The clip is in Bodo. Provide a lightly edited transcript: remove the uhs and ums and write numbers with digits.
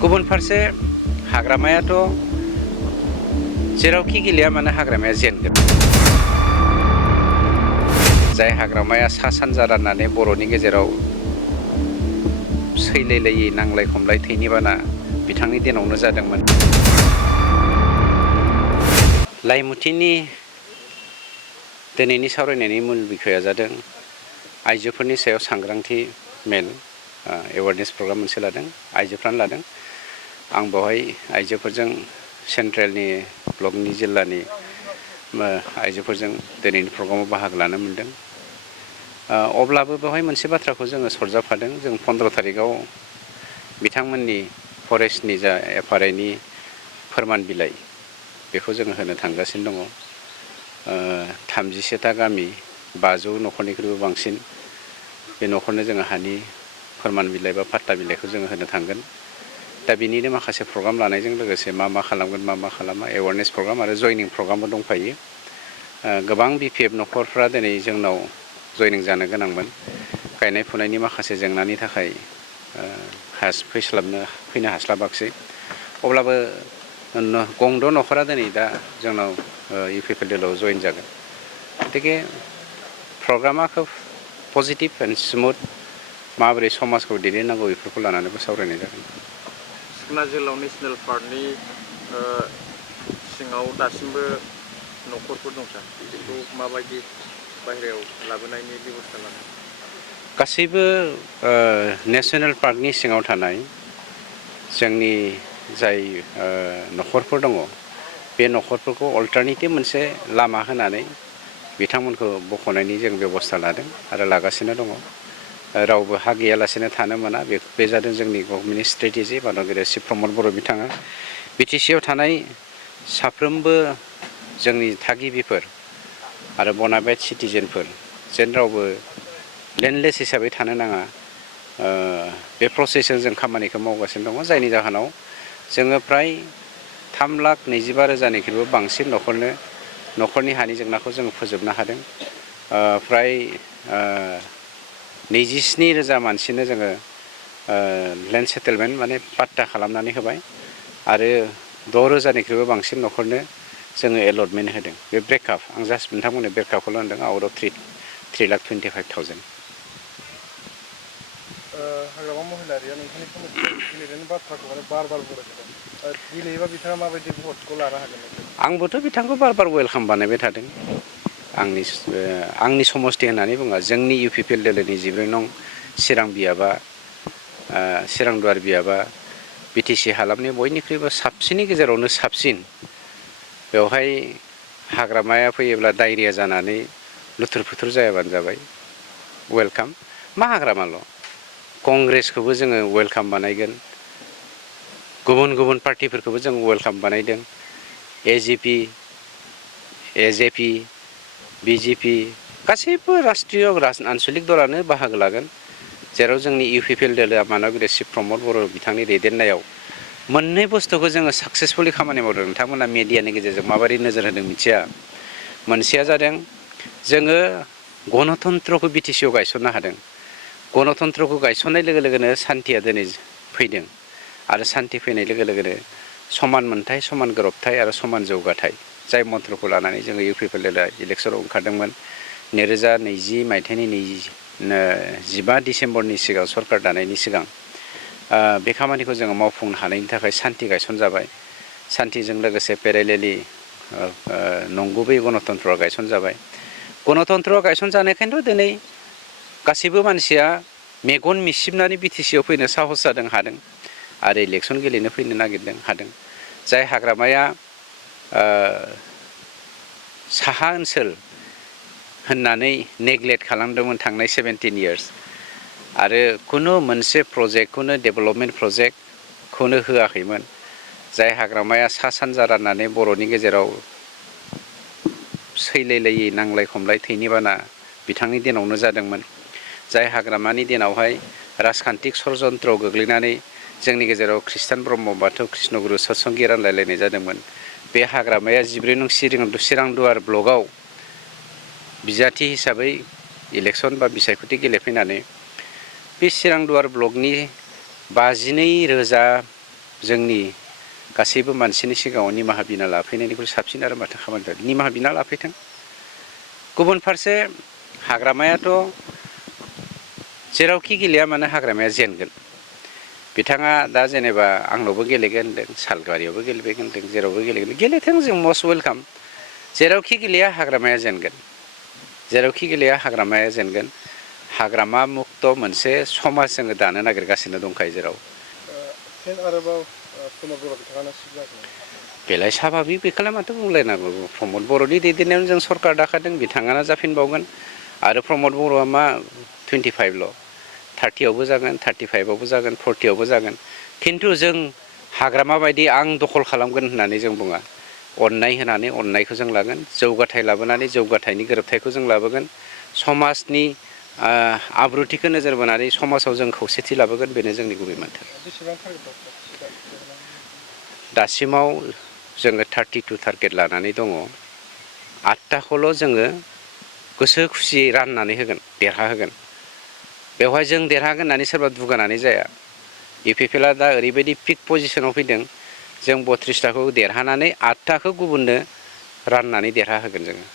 गुबुन फारसे हाग्रामायाथ' जेरावखि गेलेया मानो हाग्रामाया जेनगोन। जाय हाग्रामाया सा सानजा राननानै बर'नि गेजेराव सैलायलायै नांलाय खमलाय थैनि बाना बिथांनि दिनावनो जादोंमोन। लाइमुथिनि दिनैनि सावरायनायनि मुल बिखया जादों आइजोफोरनि सायाव सांग्रांथि मेल एवारनेस प्रग्राम मोनसे लादों, आइजोफ्रानो लादों। आं बेवहाय आइजोफोरजों सेन्ट्रेलनि ब्लकनि जिल्लानि आइजोफोरजों दिनैनि प्रग्रामाव बाहागो लानो मोनदों। अब्लाबो बेवहाय मोनसे बाथ्राखौ जोङो सरजाबफादों। जों 15 तारिखआव बिथांमोननि फरेस्टनि जा FRAनि फोरमान बिलाइ बेखौ जोङो होनो थांगासिनो दङ। 37टा गामि 500 न'खरनिख्रुइबो बांसिन बे न'खरनो जोङो हानि फोरमान बिलाइ बा पाट्टा बिलाइखौ जोङो होनो थांगोन। दा बिनिनो माखासे प्रग्राम लानायजों लोगोसे मा खालामगोन मा खालामा एवारनेस प्रग्राम आरो जयनिं प्रग्रामबो दंफायो। गोबां BPF न'खरफ्रा दिनै जोंनाव जयनिं जानो गोनांमोन। गायनाय फुनायनि माखासे जेंनानि थाखाय फैनो हास्लाबाखिसै। अब्लाबो गंद' न'खरा दिनै दा जोंनाव UPPLआव जयेन जागोन। गतिके प्रग्रामा खोब पजिटिभ एन्ड स्मुथ माबोरै समाजखौ दैदेननांगौ बेफोरखौ लानानैबो सावरायनाय जागोन। सिखना जोहोलाव नेसनेल पार्कनि सिङाव दासिमबो न'खरफोर दं सार, बेखौ माबायदि बाहेरायाव लाबोनायनि बेबस्था लादों? गासैबो नेसनेल पार्कनि सिङाव थानाय जोंनि जाय न'खरफोर दङ बे न'खरफोरखौ अल्टारनेटिभ मोनसे लामा होनानै बिथांमोनखौ बख'नायनि जों बेबस्था लादों आरो लागासिनो दङ। रावबो हा गैयालासेनो थानो मोना, बे जादों जोंनि गभर्नमेन्टनि स्ट्रेटेजि। बानगिरि श्री प्रमद बर' बिथाङा BTCआव थानाय साफ्रोमबो जोंनि थागिबिफोर आरो बनाफाइड सिटिजेनफोर जेन रावबो लेन्डलेस हिसाबै थानो नाङा, बे प्रसेसजों जों खामानिखौ मावगासिनो दङ। जायनि जाहोनाव जोङो फ्राय 3,25,000निख्रुइबो बांसिन न'खरनि हानि जेंनाखौ जोङो फोजोबनो हादों। फ्राय 27,000 मानसिनो जोङो लेन्ड सेटेलमेन्ट माने पाट्टा खालामनानै होबाय आरो 6,000निख्रुइबो बांसिन न'खरनो जोङो एलटमेन्ट होदों। बे ब्रेकआप आं जास्ट नोंथांमोननो ब्रेकआपखौल' होनदों। Out of 3,25,000। हाग्रामा महिलारिया नोंथांनि कमिटियाव गेलेनायनि बाथ्राखौ माने बार बुंबाय थादों। गेलेयोबा बिथाङा माबायदि भटखौ लानो हागोन? आंबोथ' बिथांखौ बार वेलकाम बानायबाय थादों। आंनि समस्ति होननानै बुङा, जोंनि UPPL दोलोनि 14 नं चिरां दुवार बियाबा BTC हालामनि बयनिख्रुइबो साबसिननि गेजेरावनो साबसिन। बेवहाय हाग्रामाया फैयोब्ला डायरिया जानानै लुथुर फुथुर जायाबानो जाबाय। वेलकाम। मा हाग्रामाल', कंग्रेसखौबो जोङो वेलकाम बानायगोन। गुबुन पार्टिफोरखौबो जों वेलकाम बानायदों। AJP, BJP गासैबो राष्ट्रीय आन्सलिक दलानो बाहागो लागोन। जेराव जोंनि UPPL दोलोआ मानगिरि श्री प्रमद बर' बिथांनि दैदेननायाव मोननै बुस्थुखौ जोङो साक्सेसफुलि खामानि मावदों। नोंथांमोना मिडियानि गेजेरजों माबोरै नोजोर होदों मिथिया। मोनसेया जादों जोङो गणतन्त्रखौ BTCआव गायसननो हादों। गणतन्त्रखौ गायसननाय लोगो लोगोनो सान्थिया दिनै फैदों आरो सान्थि फैनाय लोगो लोगोनो समान मोनथाय, समान गोरोबथाय आरो समान जौगाथाय, जाय मन्त्रखौ लानानै जोङो UPPL दोलोआ इलेक्सनाव ओंखारदोंमोन 2020 मायथाइनि 15 डिसेम्बरनि सिगां सरकार दानायनि सिगां। बे खामानिखौ जोङो मावफुंनो हानायनि थाखाय सान्थि गायसनजाबाय। सान्थिजों लोगोसे पेरेलेलि नंगुबै गणतन्त्रआ गायसनजाबाय। गणतन्त्रआ गायसनजानायखायनोथ' दिनै गासैबो मानसिया मेगन मिसिबनानै BTCआव फैनो साहस जादों, हादों आरो इलेक्सन गेलेनो फैनो नागिरदों, हादों। जाय हाग्रामाया साहा ओनसोल होननानै नेग्लेक्ट खालामदोंमोन थांनाय 17 इयार्स आरो खुनु मोनसे प्रजेक्टखौनो डेभेलपमेन्ट प्रजेक्टखौनो होआखैमोन। जाय हाग्रामाया सा सानजा राननानै बर'नि गेजेराव सैलायलायै नांलाय खमलाय थैनि बाना बिथांनि दिनावनो जादोंमोन। जाय हाग्रामानि दिनावहाय राजखान्थिक षड़यन्त्रआव गोग्लैनानै जोंनि गेजेराव खृष्टान, ब्रह्म, बाथौ, कृष्णगुरु सत्संगि रानलायलायनाय जादोंमोन। बे हाग्रामाया 14 नं चिरां दुवार ब्लकआव बिजाथि हिसाबै इलेक्सन बा बिसायख'थि गेलेफैनानै बे चिरां दुवार ब्लकनि 52,000 जोंनि गासैबो मानसिनि सिगाङाव निमाहा बिना लाफैनायनिख्रुइ साबसिन आरो माथो खामानि दं निमाहा बिना लाफैथों। गुबुन फारसे हाग्रामायाथ' जेरावखि गेलेया मानो हाग्रामाया जेनगोन। बिथाङा दा जेनेबा आंनावबो गेलेगोन होनदों सालबारियावबो गेलेगोन होनदों जेरावबो गेलेगोन गेलेथों जों मस्ट वेलकाम। जेरावखि गेलेया हाग्रामाया जेनगोन। जेरावखि गेलेया हाग्रामाया जेनगोन। हाग्रामा मुक्त मोनसे समाज जोङो दानो नागिरगासिनो दंखायो जेराव। फिन आरोबाव प्रमद बर' बिथाङानो चिफ जागोन। बेलाय साभाबिक बेखौलाय माथो बुंलायनांगौ प्रमद बर'नि दैदेननायावनो जों सरकार दाखादों बिथाङानो जाफिनबावगोन आरो प्रमद बर'आ मा 25ल' 30आवबो जागोन 35आवबो जागोन 40आवबो जागोन खिन्थु जों हाग्रामा बायदि आं दखल खालामगोन होननानै जों बुङा। अननाय होनानै अननायखौ जों लागोन जौगाथाय लाबोनानै जौगाथायनि गोरोबथायखौ जों लाबोगोन समाजनि आब्रुथिखौ नोजोर बोनानै समाजाव जों खौसेथि लाबोगोन बेनो जोंनि गुबै मोन्थोर। बेसेबां टारगेट दं सार सिटआ देरहानायनि? दासिमाव जोङो 32 टारगेट लानानै दङ 8टाखौल' जोङो गोसो खुसियै राननानै होगोन देरहाहोगोन। बेवहाय जों देरहागोन होननानै सोरबा दुगानानै जाया। इउपिपिएलआ दा ओरैबायदि पिक पजिसनाव फैदों जों 32टाखौ देरहानानै 8टाखौ गुबुननो राननानै देरहाहोगोन जोङो।